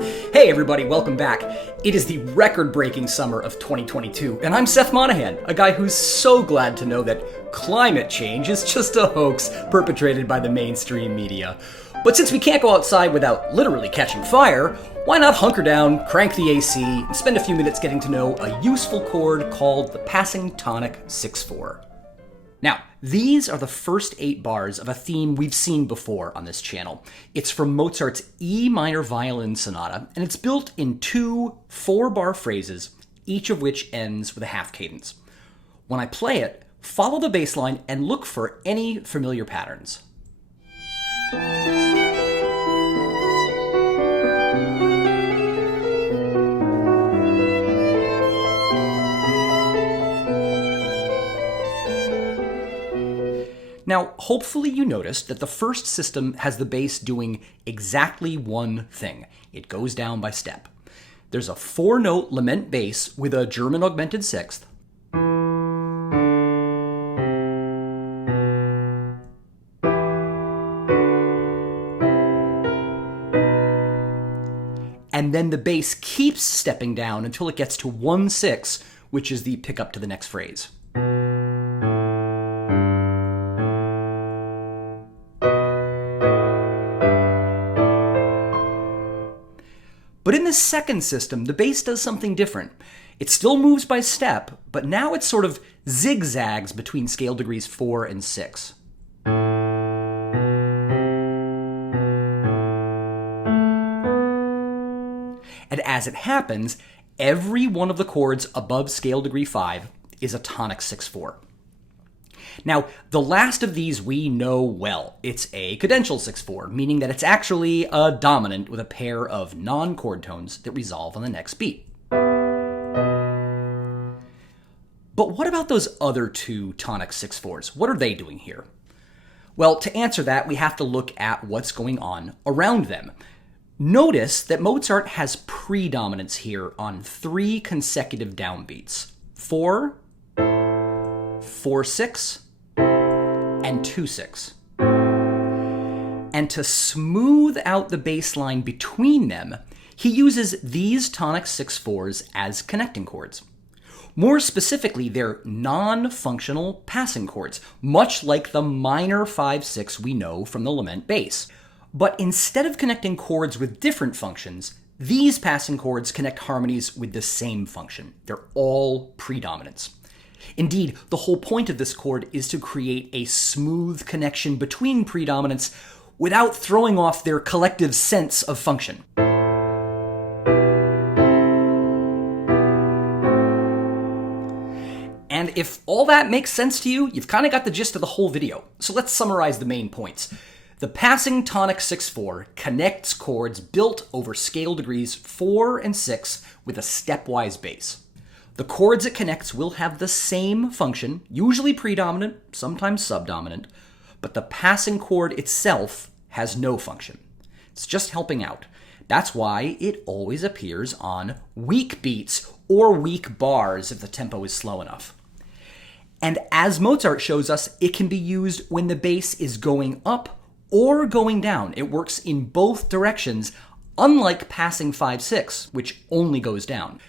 Hey everybody, welcome back. It is the record-breaking summer of 2022, and I'm Seth Monahan, a guy who's so glad to know that climate change is just a hoax perpetrated by the mainstream media. But since we can't go outside without literally catching fire, why not hunker down, crank the AC, and spend a few minutes getting to know a useful chord called the passing tonic 6/4. Now, these are the first 8 bars of a theme we've seen before on this channel. It's from Mozart's E minor violin sonata, and it's built in 2 4-bar phrases, each of which ends with a half cadence. When I play it, follow the bass line and look for any familiar patterns. Now, hopefully you noticed that the first system has the bass doing exactly one thing. It goes down by step. There's a 4-note lament bass with a German augmented sixth, and then the bass keeps stepping down until it gets to 1/6, which is the pickup to the next phrase. But in the second system, the bass does something different. It still moves by step, but now it sort of zigzags between scale degrees 4 and 6. And as it happens, every one of the chords above scale degree 5 is a tonic 6/4. Now, the last of these we know well. It's a cadential 6/4, meaning that it's actually a dominant with a pair of non-chord tones that resolve on the next beat. But what about those other 2 tonic 6/4s? What are they doing here? Well, to answer that, we have to look at what's going on around them. Notice that Mozart has predominance here on 3 consecutive downbeats. 4, 4/6, and 2/6. And to smooth out the bass line between them, he uses these tonic 6/4s as connecting chords. More specifically, they're non-functional passing chords, much like the minor 5/6 we know from the lament bass. But instead of connecting chords with different functions, these passing chords connect harmonies with the same function. They're all predominants. Indeed, the whole point of this chord is to create a smooth connection between predominants without throwing off their collective sense of function. And if all that makes sense to you, you've kind of got the gist of the whole video. So let's summarize the main points. The passing tonic 6/4 connects chords built over scale degrees 4 and 6 with a stepwise bass. The chords it connects will have the same function, usually predominant, sometimes subdominant, but the passing chord itself has no function. It's just helping out. That's why it always appears on weak beats or weak bars if the tempo is slow enough. And as Mozart shows us, it can be used when the bass is going up or going down. It works in both directions, unlike passing 5/6, which only goes down.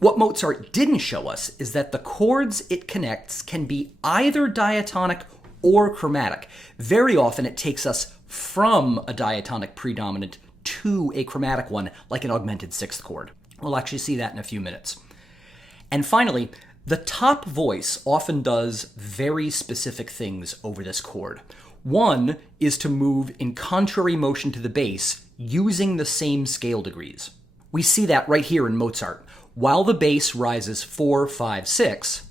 What Mozart didn't show us is that the chords it connects can be either diatonic or chromatic. Very often it takes us from a diatonic predominant to a chromatic one, like an augmented 6th chord. We'll actually see that in a few minutes. And finally, the top voice often does very specific things over this chord. One is to move in contrary motion to the bass using the same scale degrees. We see that right here in Mozart. While the bass rises 4, 5, 6,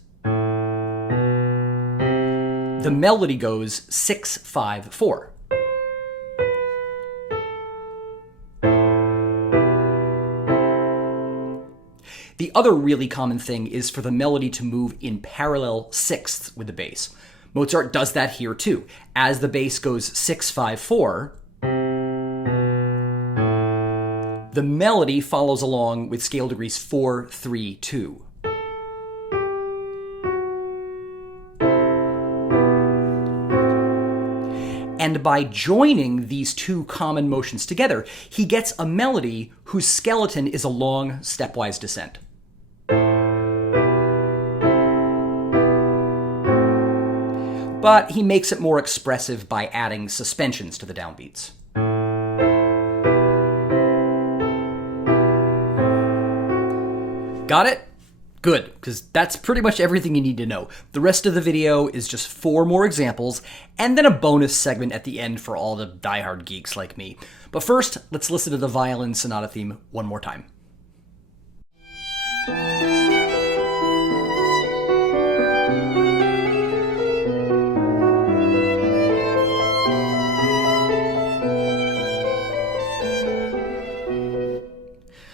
the melody goes 6, 5, 4. The other really common thing is for the melody to move in parallel sixths with the bass. Mozart does that here too. As the bass goes 6, 5, 4, the melody follows along with scale degrees 4, 3, 2. And And by joining these two common motions together, he gets a melody whose skeleton is a long, stepwise descent. But he makes it more expressive by adding suspensions to the downbeats. Got it? Good, because that's pretty much everything you need to know. The rest of the video is just 4 more examples, and then a bonus segment at the end for all the diehard geeks like me. But first, let's listen to the violin sonata theme one more time.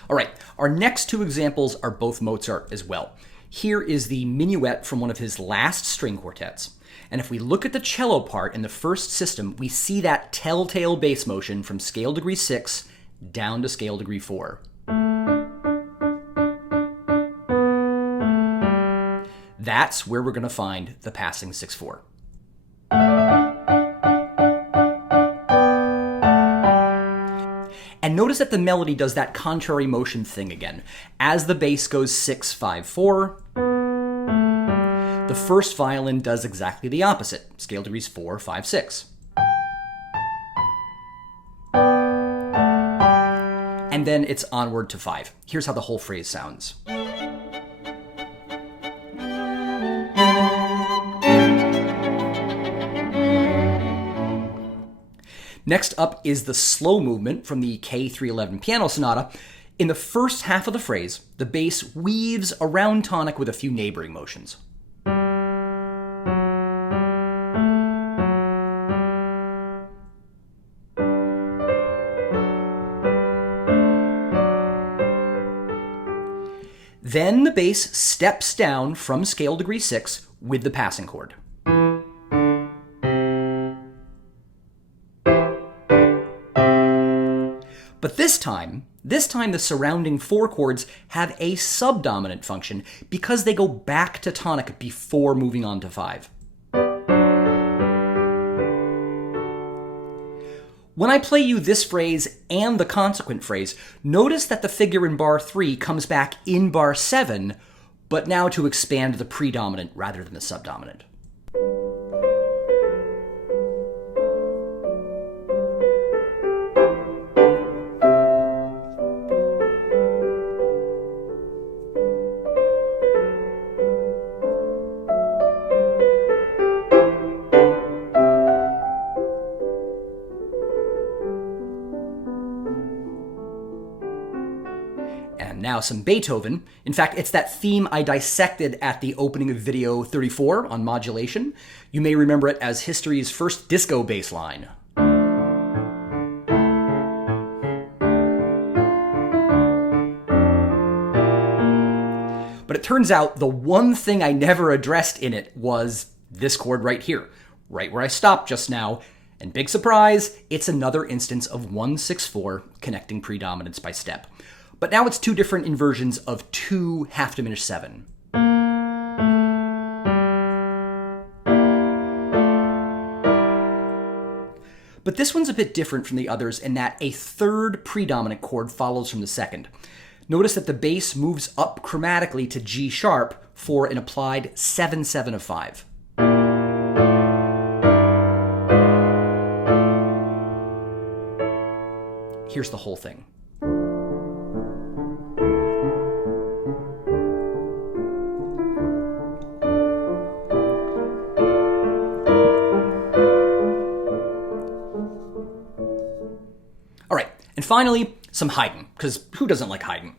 All right, our next 2 examples are both Mozart as well. Here is the minuet from one of his last string quartets. And if we look at the cello part in the first system, we see that telltale bass motion from scale degree 6 down to scale degree 4. That's where we're going to find the passing 6/4. And notice that the melody does that contrary motion thing again. As the bass goes 6/5/4, the first violin does exactly the opposite, scale degrees 4, 5, 6. And then it's onward to 5. Here's how the whole phrase sounds. Next up is the slow movement from the K311 piano sonata. In the first half of the phrase, the bass weaves around tonic with a few neighboring motions. Then the bass steps down from scale degree 6 with the passing chord. But this time the surrounding 4 chords have a subdominant function because they go back to tonic before moving on to 5. When I play you this phrase and the consequent phrase, notice that the figure in bar 3 comes back in bar 7, but now to expand the predominant rather than the subdominant. And now some Beethoven. In fact, it's that theme I dissected at the opening of video 34 on modulation. You may remember it as history's first disco bass line. But it turns out the one thing I never addressed in it was this chord right here, right where I stopped just now. And big surprise, it's another instance of 1/6/4 connecting predominance by step. But now it's 2 different inversions of 2 half diminished 7. But this one's a bit different from the others in that a 3rd predominant chord follows from the 2nd. Notice that the bass moves up chromatically to G sharp for an applied 7/7 of 5. Here's the whole thing. All right, and finally, some Haydn, because who doesn't like Haydn?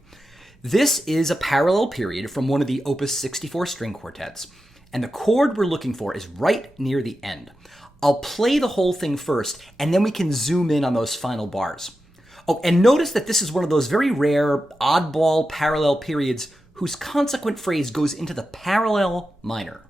This is a parallel period from one of the Opus 64 string quartets, and the chord we're looking for is right near the end. I'll play the whole thing first, and then we can zoom in on those final bars. Oh, and notice that this is one of those very rare, oddball parallel periods whose consequent phrase goes into the parallel minor.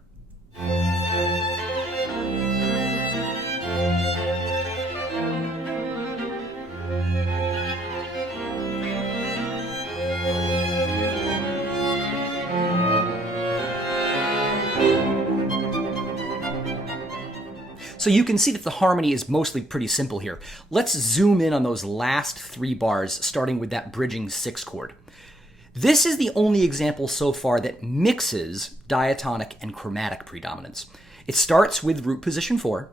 So you can see that the harmony is mostly pretty simple here. Let's zoom in on those last 3 bars, starting with that bridging 6 chord. This is the only example so far that mixes diatonic and chromatic predominance. It starts with root position 4,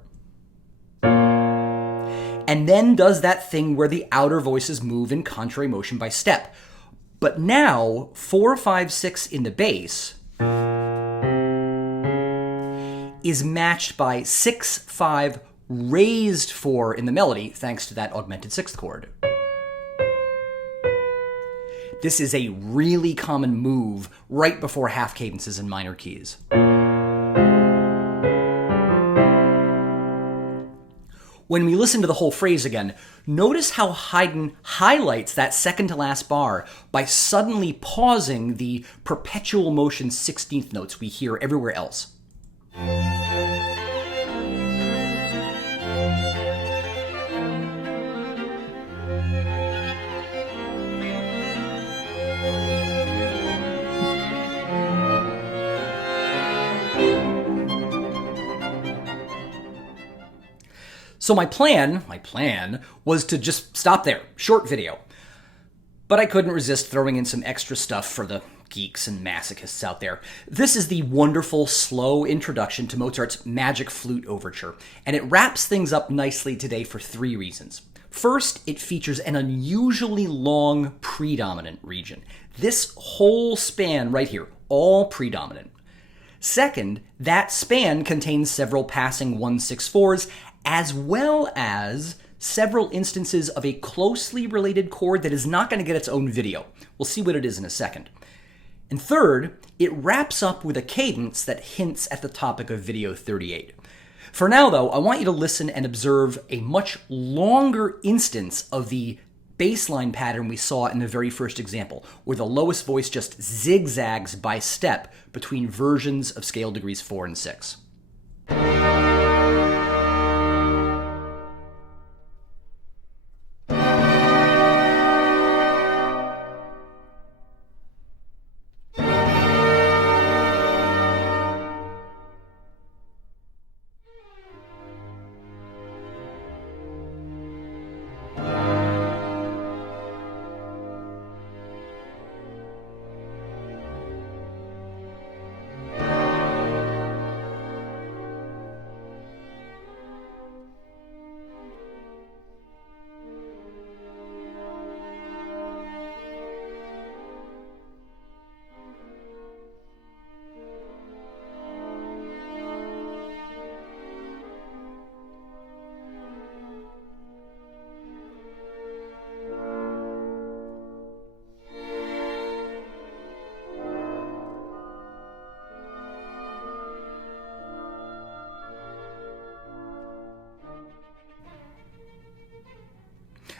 and then does that thing where the outer voices move in contrary motion by step. But now, 4, 5, 6 in the bass is matched by 6, 5, raised 4 in the melody, thanks to that augmented 6th chord. This is a really common move right before half cadences in minor keys. When we listen to the whole phrase again, notice how Haydn highlights that second to last bar by suddenly pausing the perpetual motion 16th notes we hear everywhere else. So my plan was to just stop there, short video. But I couldn't resist throwing in some extra stuff for the geeks and masochists out there. This is the wonderful, slow introduction to Mozart's Magic Flute Overture, and it wraps things up nicely today for 3 reasons. First, it features an unusually long predominant region. This whole span right here, all predominant. Second, that span contains several passing 1/6/4s, as well as several instances of a closely related chord that is not going to get its own video. We'll see what it is in a second. And third, it wraps up with a cadence that hints at the topic of video 38. For now, though, I want you to listen and observe a much longer instance of the bass line pattern we saw in the very first example, where the lowest voice just zigzags by step between versions of scale degrees 4 and 6.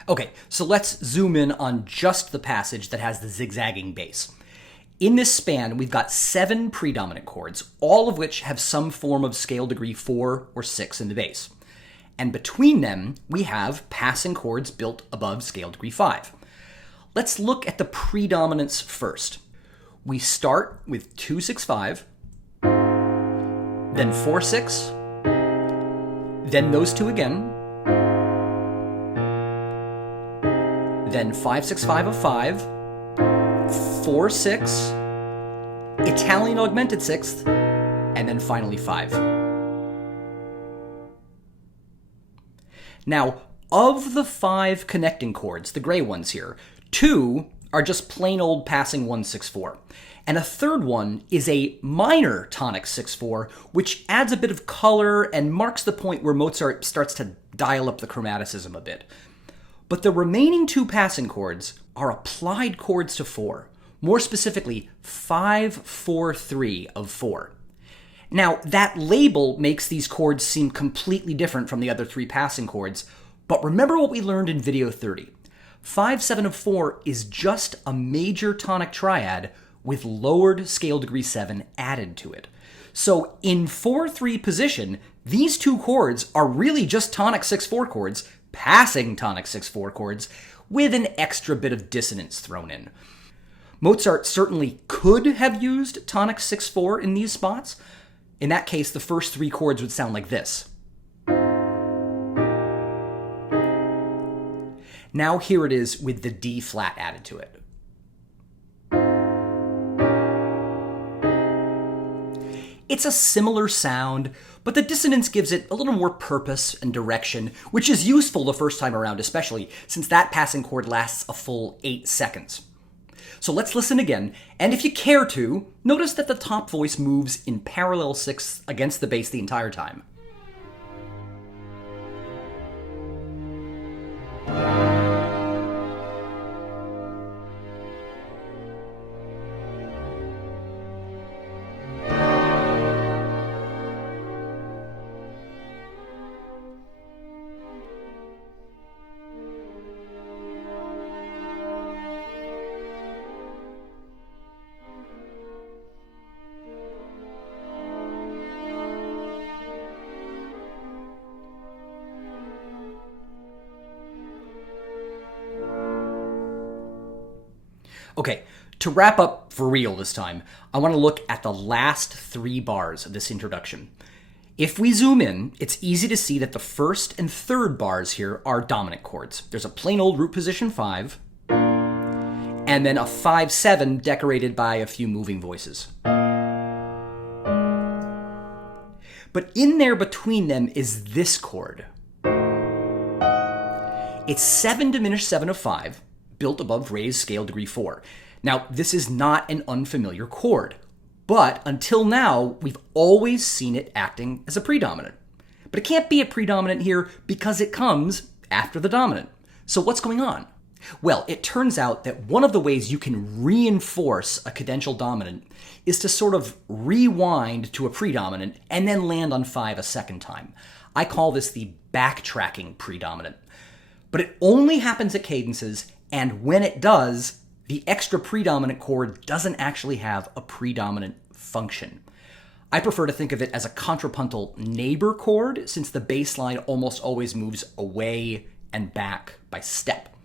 Okay, so let's zoom in on just the passage that has the zigzagging bass. In this span, we've got 7 predominant chords, all of which have some form of scale degree 4 or 6 in the bass. And between them, we have passing chords built above scale degree 5. Let's look at the predominance first. We start with 2-6-5, then 4-6, then those 2 again, then 5-6-5 of 5, 4-6, Italian augmented 6th, and then finally 5. Now, of the 5 connecting chords, the gray ones here, 2 are just plain old passing 1-6-4. And a third one is a minor tonic 6-4, which adds a bit of color and marks the point where Mozart starts to dial up the chromaticism a bit. But the remaining 2 passing chords are applied chords to 4, more specifically 5-4-3 of 4. Now, that label makes these chords seem completely different from the other 3 passing chords, but remember what we learned in video 30. 5-7 of 4 is just a major tonic triad with lowered scale degree 7 added to it. So in 4-3 position, these 2 chords are really just tonic 6-4 chords, passing tonic 6-4 chords, with an extra bit of dissonance thrown in. Mozart certainly could have used tonic 6-4 in these spots. In that case, the first 3 chords would sound like this. Now here it is with the D flat added to it. It's a similar sound, but the dissonance gives it a little more purpose and direction, which is useful the first time around, especially since that passing chord lasts a full 8 seconds. So let's listen again, and if you care to, notice that the top voice moves in parallel sixths against the bass the entire time. Okay, to wrap up for real this time, I want to look at the last 3 bars of this introduction. If we zoom in, it's easy to see that the first and third bars here are dominant chords. There's a plain old root position 5, and then a 5-7 decorated by a few moving voices. But in there between them is this chord. It's 7 diminished 7 of 5, built above raised scale degree 4. Now, this is not an unfamiliar chord, but until now, we've always seen it acting as a predominant. But it can't be a predominant here because it comes after the dominant. So what's going on? Well, it turns out that one of the ways you can reinforce a cadential dominant is to sort of rewind to a predominant and then land on 5 a second time. I call this the backtracking predominant. But it only happens at cadences, and when it does, the extra predominant chord doesn't actually have a predominant function. I prefer to think of it as a contrapuntal neighbor chord, since the bass line almost always moves away and back by step.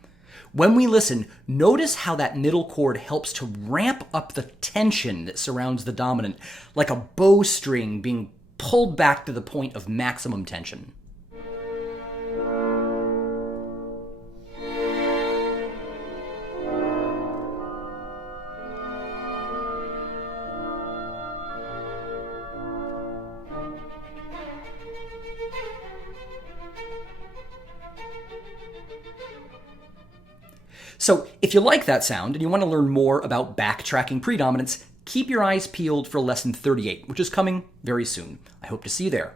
When we listen, notice how that middle chord helps to ramp up the tension that surrounds the dominant, like a bowstring being pulled back to the point of maximum tension. So if you like that sound and you want to learn more about backtracking predominance, keep your eyes peeled for lesson 38, which is coming very soon. I hope to see you there.